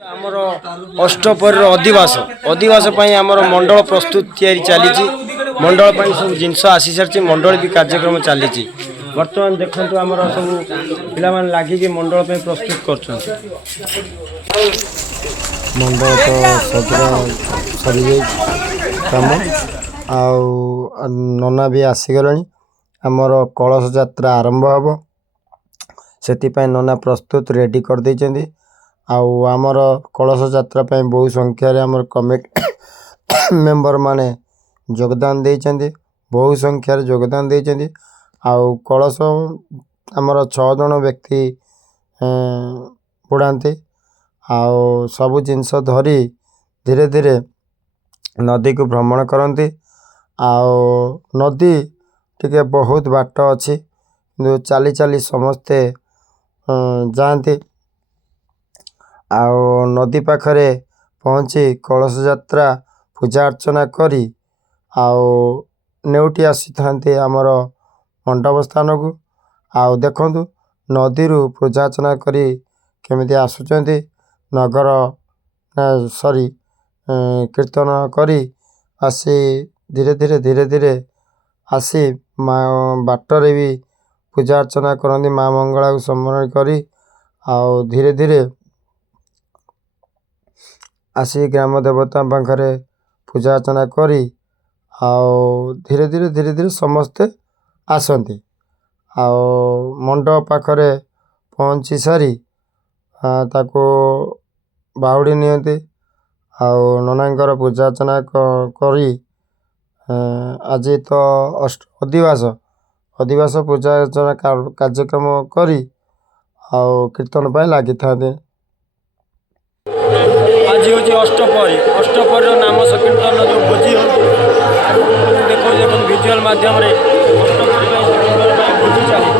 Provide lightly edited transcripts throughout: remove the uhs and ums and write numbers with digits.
आमर अष्टपर अधिवास आमर मंडल प्रस्तुत चली मंडल सब जिनस आसी सारी मंडल भी कार्यक्रम चली बर्तमान देखो आमर सब पिला लगिकी मंडल प्रस्तुत कर मंडल तो सरी कम आना भी आसीगले आमर कलश यात्रा आरंभ हम से नना प्रस्तुत रेडी कर देइछन्ती। आमर कलश यात्रा बहु संख्यार आमर कमिटी मेंबर माने योगदान देइछन्ती बहु संख्यार योगदान देइछन्ती। कलश आमर 6 जन व्यक्ति बुड़ाते सबु जिनस धरी धीरे धीरे नदी को भ्रमण करती। नदी टिके बहुत बाट अच्छी चली चली समस्ते जाती नदी पाखरे पहुँची कलश यात्रा पूजा अर्चना करी नेउटी आसी थांते आमर मंडप स्थान को देखंतु नदी रु पूजा अर्चना करी केमिति आसुचंती नगर सॉरी कीर्तन करी आसी धीरे धीरे आसी बाटरे भी पूजा अर्चना करती माँ मंगला को स्मरण करी धीरे धीरे आसी ग्राम देवता पाखरे पूजा अर्चना करी धीरे धीरे समस्ते आसती मंडप पाखरे पहुँची सारी ताको बाहुड़ी नियंती ननांकर पूजा अर्चना करी आज तो अधिवास पूजा अर्चना कार्यक्रम करी कीर्तन पाई लगी था। आज हूँ अष्टपहरी नाम संकीर्तन जो भोजी देखो विजुअल माध्यम भोजी चली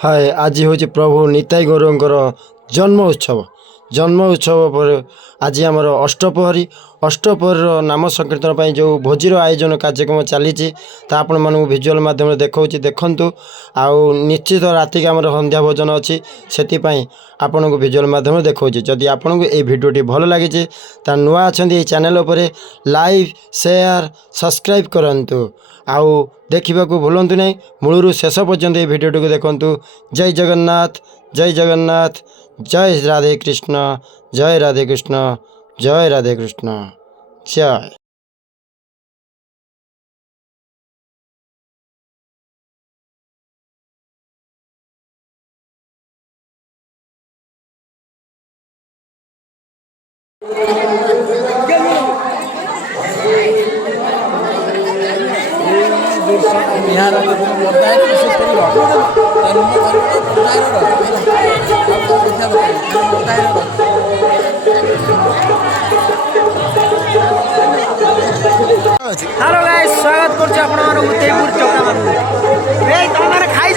हाय आज हूँ प्रभु निताई गौरंकर जन्म उत्सव पर आज आमर अष्टपहरी नाम संकीर्तन पर जो भोजीर आयोजन कार्यक्रम चली आपण मानू विजुअल माध्यम देखा देखु निश्चित राति आमर संध्या भोजन अच्छी से आपण को विजुअल माध्यम देखा जदि आपण को ये भिडियोटी भल लगी नुआ अच्छा चैनल उपर लाइक शेयर सब्सक्राइब करंतु देखा भूलु ना मूलरू शेष पर्यंत ये भिडियोटी को देखु। जय जगन्नाथ जय जगन्नाथ जय राधे कृष्ण जय राधे कृष्ण जय राधे कृष्ण जय। हेलो गाइस स्वागत कर उदयपुर चौका खाई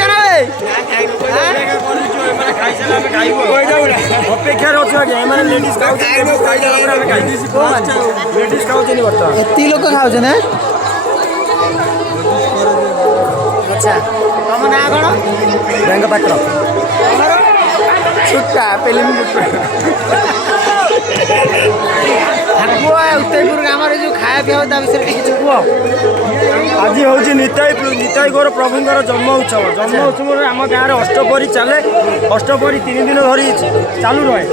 अपेक्षार अच्छे लेडीज खाऊँ एति लोक खाऊ ना। अच्छा तुम ना कौन बैंक पात्र छुट्टा उदयपुर आम जो खाया पीवा विषय किसी कह। आज हूँ निताई गौर प्रभुंर जन्म उत्सव आम गाँव में अष्टपहरी चले अष्टपहरी 3 दिन धरी चालू रहे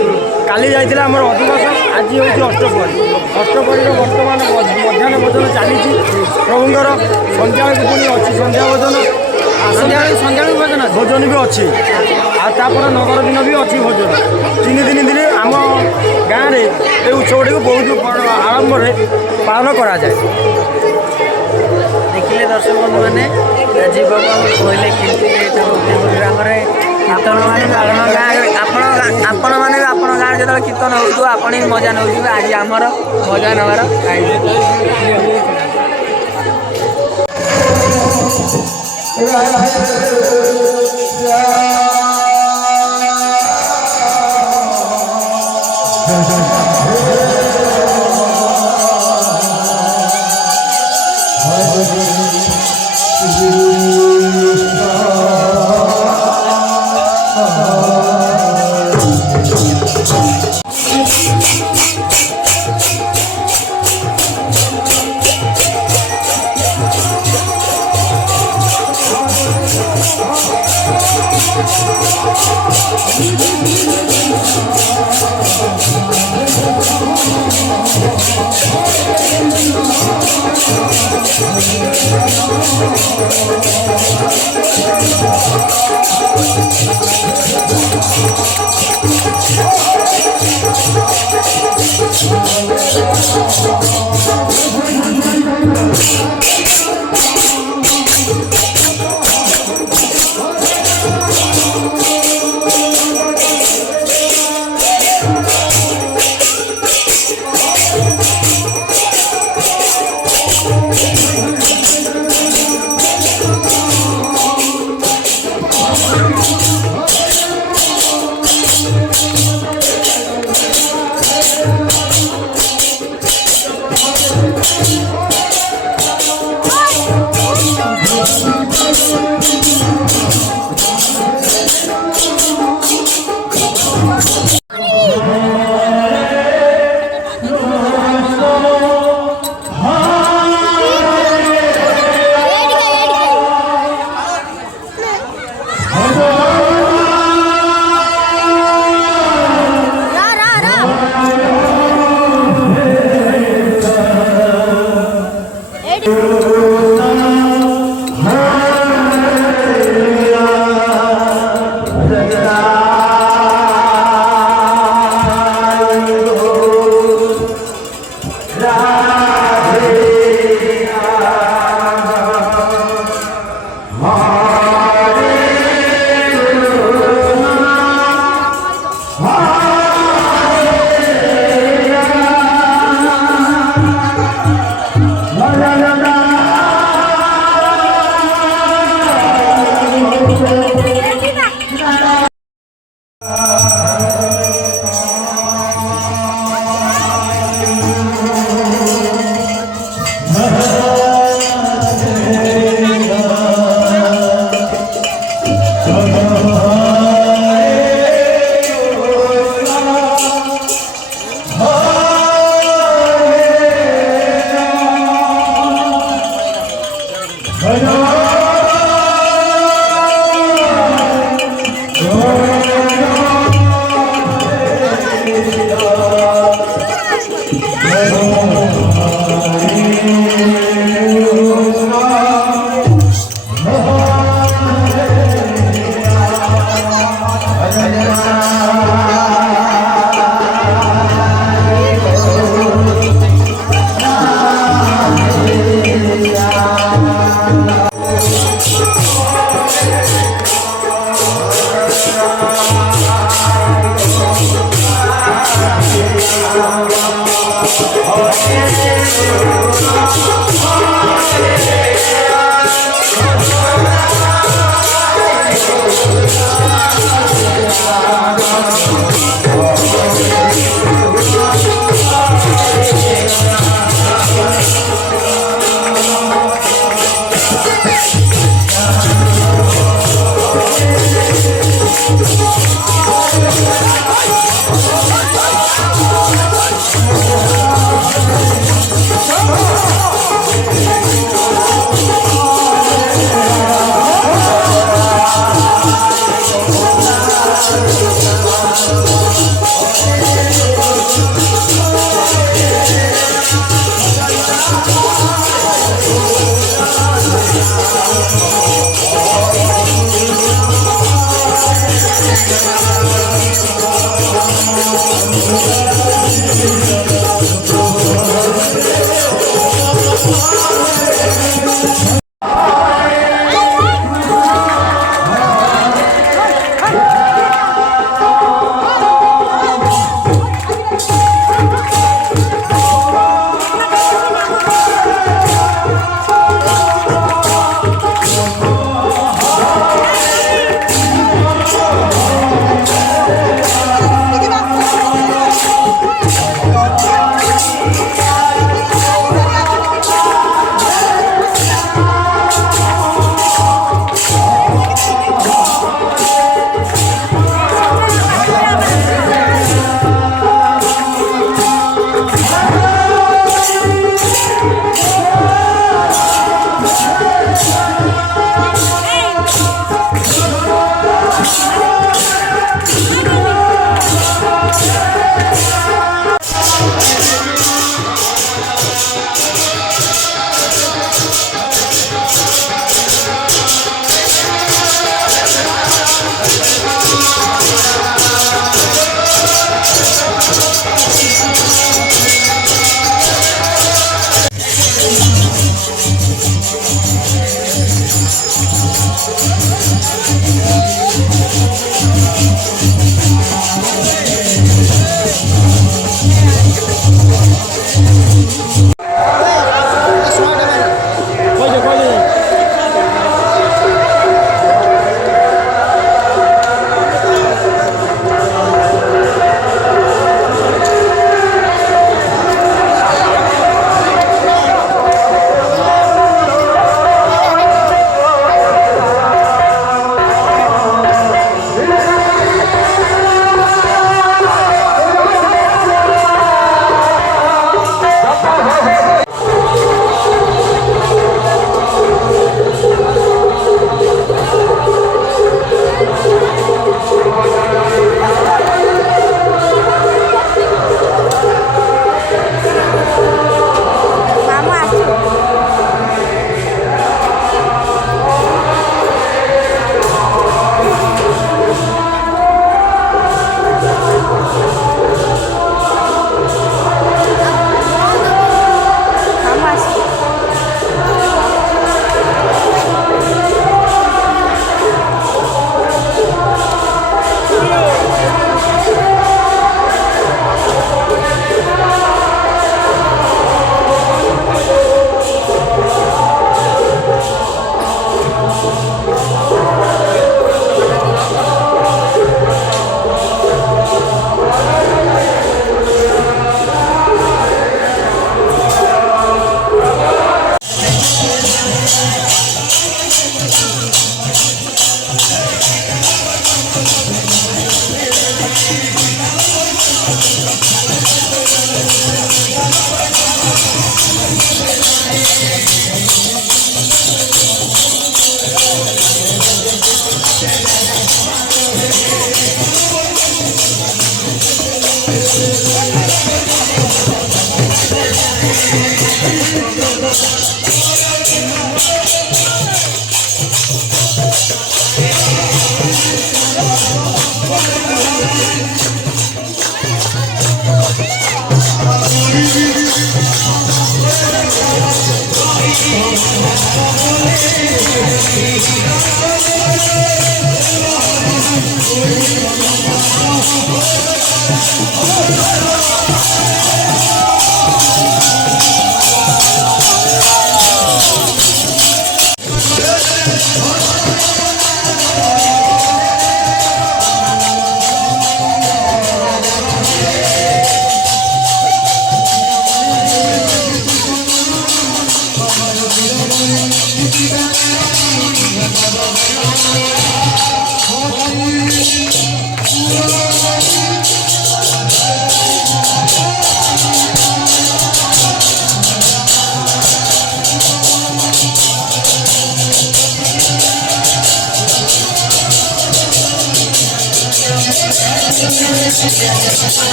काली जाइए आम अधिवास आज हूँ अष्टपहरी बर्तमान मध्याह्न भोजन चली प्रभुंर संध्या पुणी अच्छी संध्या भोजन भोजन भी अच्छी आपर नगर दिन भी अच्छी भोजन 3 दिन आम गाँव में ये उत्सव को बहुत आरंभ पालन करा जाए। देखिले ଦର୍ଶକ ବନ୍ଧୁ ମାନେ ଯୁବକ କହିଲେ କିନ୍ତୁ ଗ୍ରାମରେ କୀର୍ତ୍ତନ ମାନେ ପାଳନ ଗାଁ ଆପଣ ମାନେ ବି ଆପଣ ଗାଁରେ ଯେତେବେଳେ କୀର୍ତ୍ତନ ହେଉଥିବ ଆପଣ ବି ମଜା ନେଉଥିବେ। ଆଜି ଆମର ମଜା ନେବାର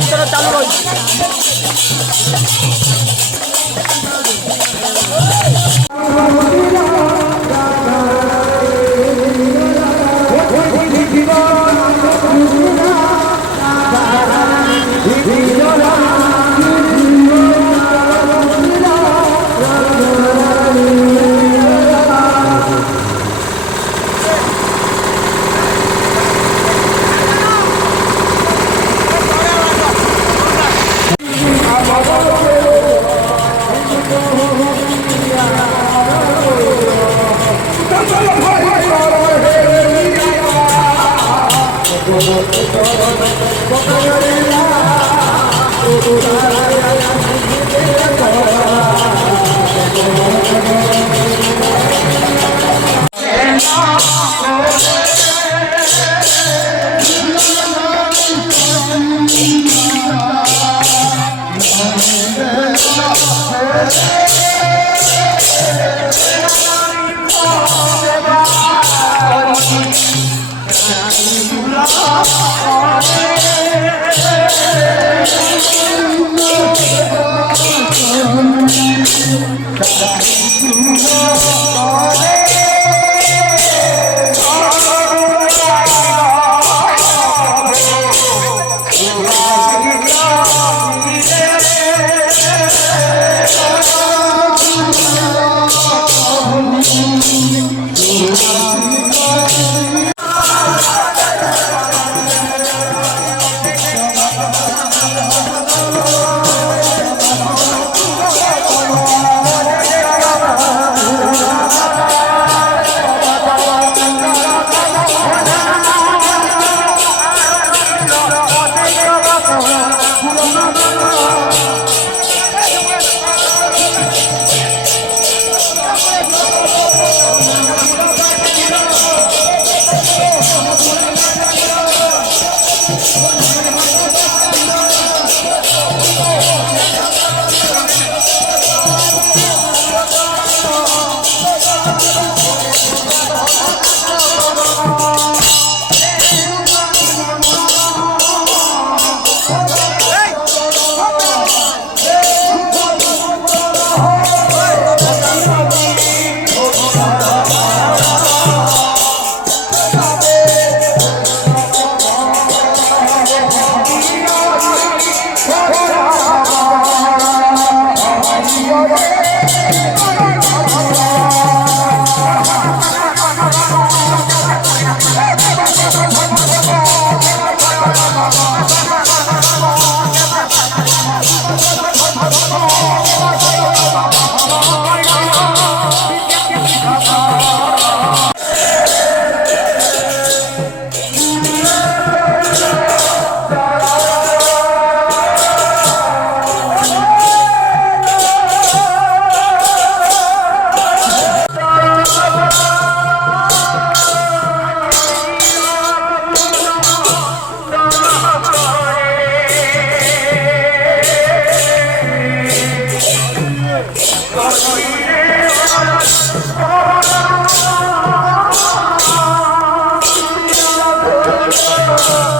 ভিতরে চালু রয়েছে। हाँ